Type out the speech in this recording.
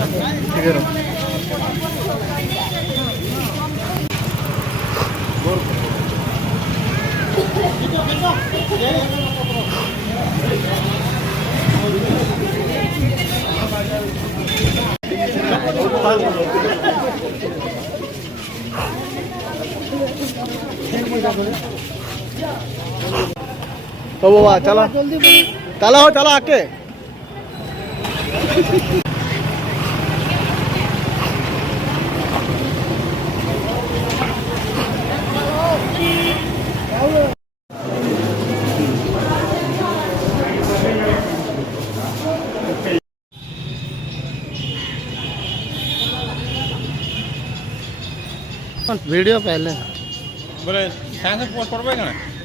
ठीक है तो बाबा चला चला हो चला आके वीडियो पहले बोले पोस्ट कर